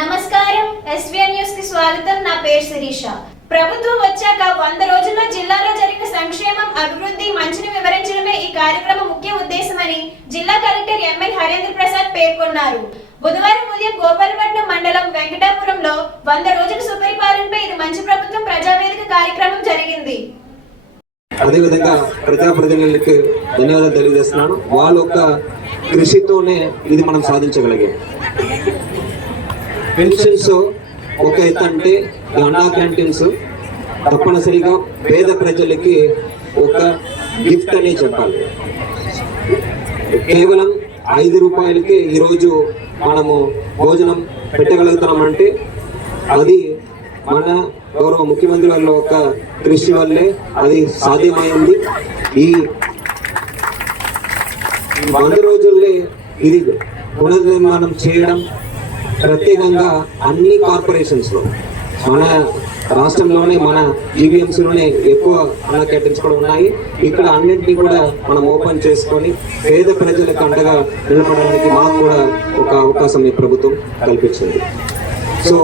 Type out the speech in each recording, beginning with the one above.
నమస్కారం. ఎస్వీఎన్ న్యూస్కి స్వాగతం. నా పేరు శిరీష. ప్రభుత్వం వచ్చాక వంద రోజుల్లో జిల్లాలో జరిగిన సంక్షేమం అభివృద్ధి మంచిని వివరించడమే ఈ కార్యక్రమం ముఖ్య ఉద్దేశమని జిల్లా కలెక్టర్ ఎంఎల్ హరేంద్ర ప్రసాద్ పేర్కొన్నారు. బుధవారం ఉదయం గోపాలపట్నం మండలం వెంకటాపురంలో వంద రోజుల సుపరిపాలనపై ఇది మంచి ప్రభుత్వం ప్రజావేదిక కార్యక్రమం జరిగింది. అదేవిధంగా ప్రజాప్రతినిధులకు ధన్యవాదాలు తెలియజేస్తున్నాను. వాళ్ళ యొక్క కృషితోనే ఇది మనం సాధించగలిగాం. పెన్షన్స్ ఒక ఎత్తు అంటే ఈ అన్నా క్యాంటీన్స్ తప్పనిసరిగా పేద ప్రజలకి ఒక గిఫ్ట్ అనే చెప్పాలి. కేవలం ఐదు రూపాయలకి ఈరోజు మనము భోజనం పెట్టగలుగుతున్నామంటే అది మన గౌరవ ముఖ్యమంత్రి వాళ్ళ ఒక కృషి వల్లే అది సాధ్యమైంది. ఈ వంద రోజుల్లే ఇది పునర్నిర్మాణం చేయడం ప్రత్యేకంగా అన్ని కార్పొరేషన్స్లో మన రాష్ట్రంలోనే మన GVMC లోనే ఎక్కువ అన్న క్యాంటీన్స్ కూడా ఉన్నాయి. ఇక్కడ అన్నింటినీ కూడా మనం ఓపెన్ చేసుకొని పేద ప్రజలకు అండగా నిలబడడానికి మాకు కూడా ఒక అవకాశం ఈ ప్రభుత్వం కల్పించింది. సో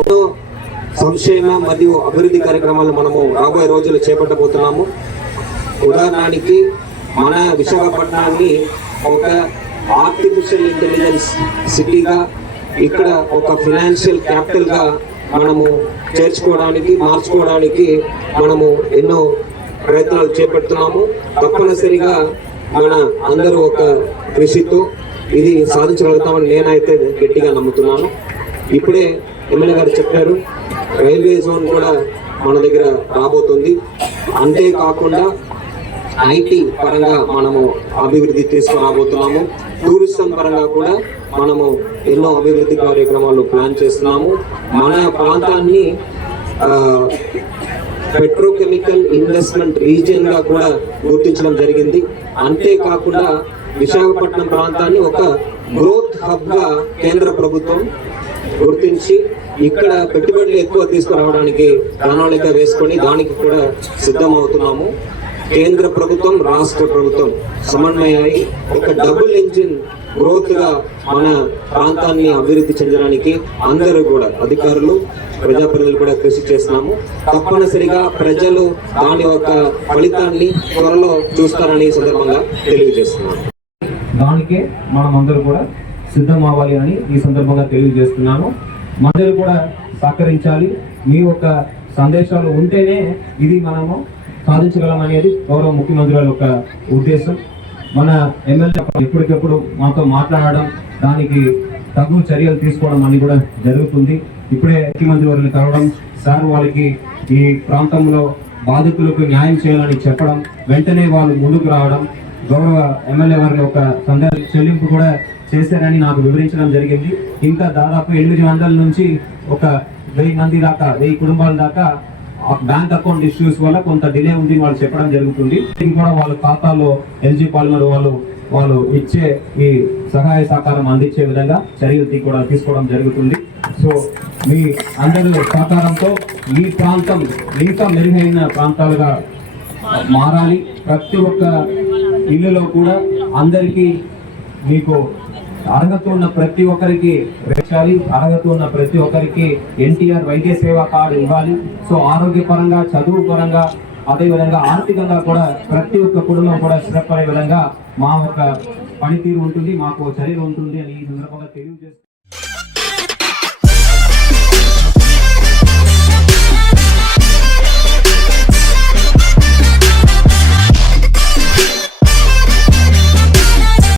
సంక్షేమ మరియు అభివృద్ధి కార్యక్రమాలు మనము రాబోయే రోజులు చేపట్టబోతున్నాము. ఉదాహరణకి మన విశాఖపట్నాన్ని ఒక ఆర్టిఫిషియల్ ఇంటెలిజెన్స్ సిటీగా ఇక్కడ ఒక ఫినాన్షియల్ క్యాపిటల్గా మనము చేర్చుకోవడానికి మార్చుకోవడానికి మనము ఎన్నో ప్రయత్నాలు చేపడుతున్నాము. తప్పనిసరిగా మన అందరూ ఒక కృషితో ఇది సాధించగలుగుతామని నేనైతే గట్టిగా నమ్ముతున్నాను. ఇప్పుడే ఎమ్మెల్యే గారు చెప్పారు రైల్వే జోన్ కూడా మన దగ్గర రాబోతుంది. అంతేకాకుండా ఐటీ పరంగా మనము అభివృద్ధి తీసుకురాబోతున్నాము. టూరిజం పరంగా కూడా మనము ఎన్నో అభివృద్ధి కార్యక్రమాలు ప్లాన్ చేస్తున్నాము. మన ప్రాంతాన్ని పెట్రోకెమికల్ ఇన్వెస్ట్మెంట్ రీజియన్గా కూడా గుర్తించడం జరిగింది. అంతేకాకుండా విశాఖపట్నం ప్రాంతాన్ని ఒక గ్రోత్ హబ్గా కేంద్ర ప్రభుత్వం గుర్తించి ఇక్కడ పెట్టుబడులు ఎక్కువ తీసుకురావడానికి ప్రణాళిక వేసుకొని దానికి కూడా సిద్ధమవుతున్నాము. కేంద్ర ప్రభుత్వం రాష్ట్ర ప్రభుత్వం సమన్వయమై ఒక డబుల్ ఇంజిన్ గ్రోత్గా మన ప్రాంతాన్ని అభివృద్ధి చెందడానికి అందరూ కూడా అధికారులు ప్రజాప్రతినిధులు కూడా కృషి చేస్తున్నాము. తప్పనిసరిగా ప్రజలు దాని యొక్క ఫలితాన్ని త్వరలో చూస్తారని సందర్భంగా తెలియజేస్తున్నాము దానికే మనం అందరూ కూడా సిద్ధం అవ్వాలి అని ఈ సందర్భంగా తెలియజేస్తున్నాను. మందరూ కూడా సహకరించాలి. మీ యొక్క సందేశాలు ఉంటేనే ఇది మనము సాధించగలం అనేది గౌరవ ముఖ్యమంత్రి గారి యొక్క ఉద్దేశం. మన ఎమ్మెల్యే ఎప్పటికప్పుడు మాతో మాట్లాడడం దానికి తగు చర్యలు తీసుకోవడం అని కూడా జరుగుతుంది. ఇప్పుడే ముఖ్యమంత్రి వారిని కలవడం సార్ వాళ్ళకి ఈ ప్రాంతంలో బాధితులకు న్యాయం చేయాలని చెప్పడం వెంటనే వాళ్ళు ముందుకు రావడం గౌరవ ఎమ్మెల్యే వారి యొక్క సందర్భ చెల్లింపు కూడా చేశారని నాకు వివరించడం జరిగింది. ఇంకా దాదాపు ఎనిమిది వందల నుంచి ఒక వెయ్యి మంది దాకా వెయ్యి కుటుంబాల దాకా బ్యాంక్ అకౌంట్ ఇష్యూస్ వల్ల కొంత డిలే ఉంది వాళ్ళు చెప్పడం జరుగుతుంది. కూడా వాళ్ళ ఖాతాలో ఎల్జీ పాలిమర్ వాళ్ళు వాళ్ళు ఇచ్చే ఈ సహాయ సహకారం అందించే విధంగా చర్యలు కూడా తీసుకోవడం జరుగుతుంది. సో మీ అందరి సహకారంతో ఈ ప్రాంతం ఇంకా మెరుగైన ప్రాంతాలుగా మారాలి. ప్రతి ఒక్క ఇల్లులో కూడా అందరికీ మీకు అర్హత ఉన్న ప్రతి ఒక్కరికి రెచ్చాలి అర్హత ఉన్న ప్రతి ఒక్కరికి ఎన్టీఆర్ వైద్య సేవా కార్డు ఇవ్వాలి. సో ఆరోగ్యపరంగా చదువు పరంగా అదేవిధంగా ఆర్థికంగా కూడా ప్రతి ఒక్క కుటుంబం కూడా స్థిరపడే విధంగా మా యొక్క పనితీరు ఉంటుంది మాకు చర్యలు ఉంటుంది అని ఈ సందర్భంగా తెలియజేస్తుంది